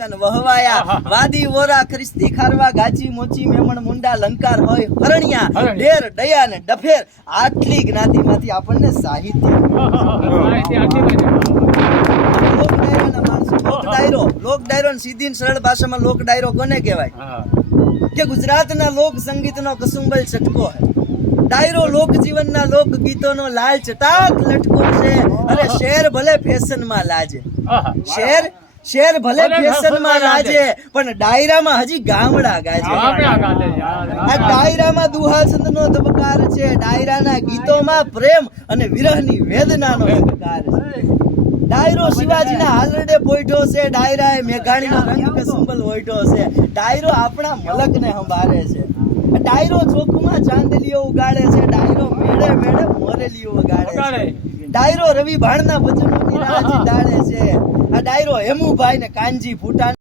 વહવાયા વાદી વોરા ખરીસ્તી ખારવા ગાચી મોચી મેમણ મુંડા લંકાર હોય હરણિયા ડેર ડયા ને ડફેર આટલી જ્ઞાતિમાંથી આપણને સાહિત્ય લોક ડાયરો સીધી સરળ ભાષામાં લોક ડાયરો કોને કહેવાય કે ગુજરાતના લોક સંગીતનો કસુંબલ છટકો હે ડાયરો લોક જીવનના લોક ગીતોનો લાલ ચટાક લટકો છે અરે શેર ભલે ફેશનમાં લાજે શેર ભલે ફેશનમાં લાજે પણ ડાયરામાં હજી ગામડા ગાજે આ ડાયરામાં દુહાછંદનો ધબકાર છે ડાયરાના ગીતોમાં પ્રેમ અને વિરહની વેદનાનો ધબકાર છે ડાયરો શિવાજીના હાલરડે પોઈઠો છે ડાયરાએ મેઘાણીનો રંગ કસુંબલ હોઈઠો છે ડાયરો આપણા મલકને સંભાળે છે ડાયરો ચોકમાં ચાંદલીઓ ઉગાડે છે ડાયરો મેળે મેળે મોરેલીઓ વગાડે છે ડાયરો રવિ ભાણના ભજનોની રાહ ડાળે છે આ ડાયરો હેમુભાઈ ને કાનજી ફૂટા